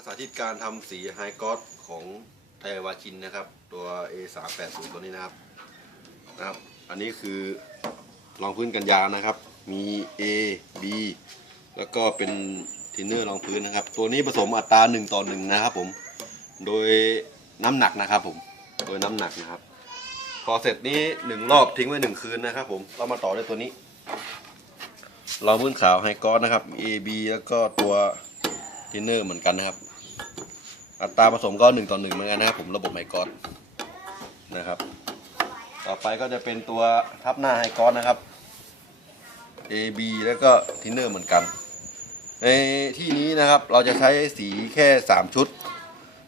มาสาธิตการทำสีไฮกอสของไทวาชินนะครับ ตัว A380 ตัวนี้นะครับนะครับ อันนี้คือรองพื้นกันยานะครับ มี A B แล้วก็เป็นทินเนอร์รองพื้นนะครับ ตัวนี้ผสมอัตรา1ต่อ1นะครับผมโดยน้ำหนักนะครับผมโดยน้ำหนักนะครับ พอเสร็จนี้หนึ่งรอบทิ้งไว้หนึ่งคืนนะครับ ผมเรามาต่อด้วยตัวนี้รองพื้นขาวไฮกอสนะครับ A B แล้วก็ตัวทินเนอร์เหมือนกันนะครับ อัตราผสมก็หนึ่งต่อหนึ่งเหมือนกันนะครับผมระบบไฮกอสนะครับ ต่อไปก็จะเป็นตัวทับหน้าไฮกอสนะครับ A B แล้วก็ทินเนอร์เหมือนกัน ในที่นี้นะครับเราจะใช้สีแค่ 3 ชุด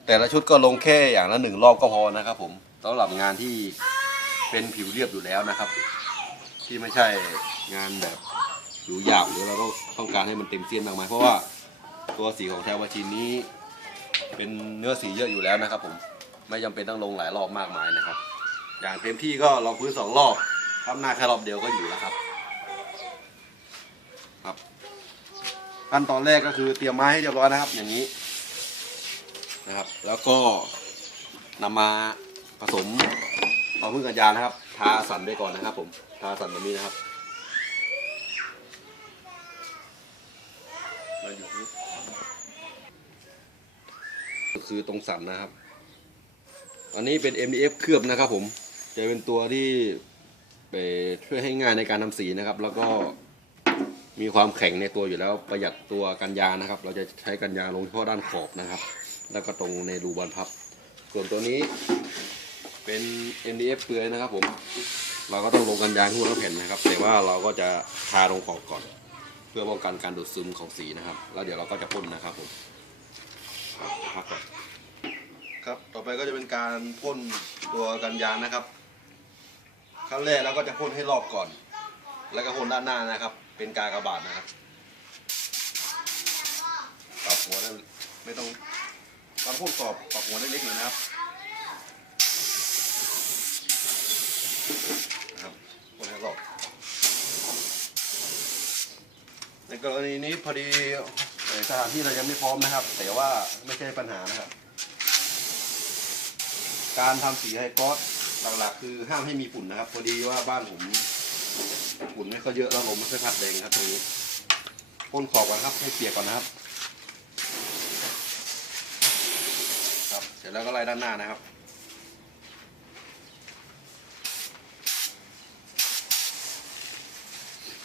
แต่ละชุดก็ลงแค่อย่างละหนึ่งรอบก็พอนะครับผมสำหรับงานที่เป็นผิวเรียบอยู่แล้วนะครับ ที่ไม่ใช่งานแบบผิวหยาบหรือเราต้องต้องการให้มันเต็มเสี้ยนมากมายเพราะว่าตัวสีของแทวาชินนี้ เป็นเนื้อสีเยอะอยู่แล้วนะครับ ผมไม่จำเป็นต้องลงหลายรอบมากมายนะครับ อย่างเต็มที่ก็ลองพื้นสองรอบทำหน้าแค่รอบเดียวก็อยู่แล้วครับ ครับขั้นตอนแรกก็คือเตรียมไม้ให้เรียบร้อยนะครับ อย่างนี้นะครับ แล้วก็นำมาผสมเอาพึ่งกันยานะครับ ทาสันไปก่อนนะครับ ผมทาสันแบบนี้นะครับมาอยู่ที่ คือตรงสันนะครับ อันนี้เป็น MDF เคลือบนะครับ ผม จะเป็นตัวที่ไปช่วยให้ง่ายในการทำสีนะครับ แล้วก็มีความแข็งในตัวอยู่แล้วประหยัดตัวกันยานะครับ เราจะใช้กันยาลงเฉพาะด้านขอบนะครับ แล้วก็ตรงในรูบานพับ ส่วนตัวนี้เป็น MDF เปลือยนะครับ ผม เราก็ต้องลงกันยางทั่วทั้งแผ่นนะครับ แต่ว่าเราก็จะทาลงขอบก่อน เพื่อป้องกันการดูดซึมของสีนะครับ แล้วเดี๋ยวเราก็จะพ่นนะครับผมครับพักก่อนครับ ต่อไป ก็จะเป็นการพ่นตัวกันยางนะครับขั้นแรกเราก็จะพ่นให้รอบก่อน แล้วก็พ่นด้านหน้านะครับ เป็นกากระบาทนะครับปรับหัวนั่นไม่ต้องตอนพ่นกรอบปรับหัวเล็กๆหน่อยนะครับนะครับพ่นให้รอบในกรณีนี้พอดีสถานที่เรายังไม่พร้อมนะครับ แต่ว่าไม่ใช่ปัญหานะครับ การทำสีไฮกอสหลักๆ คือห้ามให้มีฝุ่นนะครับ พอดีว่าบ้านผมฝุ่นไม่ค่อยเยอะแล้วลมไม่ค่อยพัดแรงครับตรงนี้พ่นขอบก่อนครับ ให้เปียกก่อนนะครับ ครับ เสร็จแล้วก็ไล่ด้านหน้านะครับ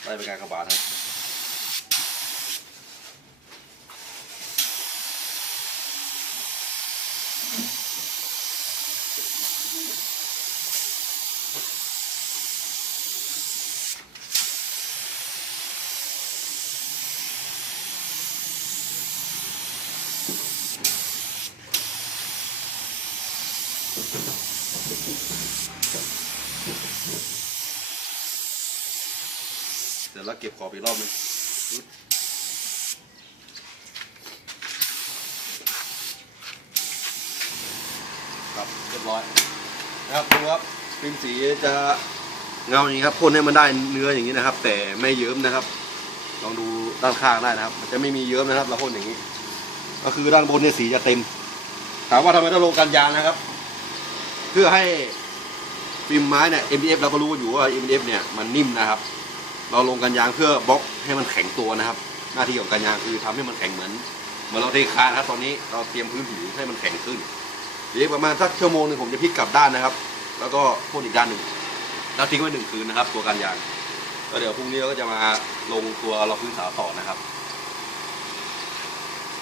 ไล่ไปกางกระบาดครับ เสร็จแล้วเก็บขอบอีกรอบหนึงครับเรียบร้อยนะครับดูครับฟิล์สีจะเงาอย่างนี้ครับพ่นให้มันได้เนื้ออย่างนี้นะครับ แต่ไม่เยิ้มนะครับ ลองดูด้านข้างได้นะครับ มันจะไม่มีเยิ้มนะครับเราพ่นอย่างนี้ ก็คือด้านบนเนี่ยสีจะเต็มถามว่าทำไมต้องลงกันยางนะครับ พื่อให้ฟิล์มไม้เนี่ย MDF เราก็รู้อยู่ว่า MDF เนี่ยมันนิ่มนะครับ เราลงกันยางเพื่อบล็อกให้มันแข็งตัวนะครับ หน้าที่ของกันยางคือทำให้มันแข็งเหมือนเหมือนเราเทคานครับตอนนี้เราเตรียมพื้นผิวให้มันแข็งขึ้นเดี๋ยวประมาณสักชั่วโมงหนึ่งผมจะพลิกกลับด้านนะครับ แล้วก็พ่นอีกด้านหนึ่งแล้วทิ้งไว้หนึ่งคืนนะครับ ตัวกันยางแล้วเดี๋ยวพรุ่งนี้เราก็จะมาลงตัวเราพื้นสาวต่อนะครับ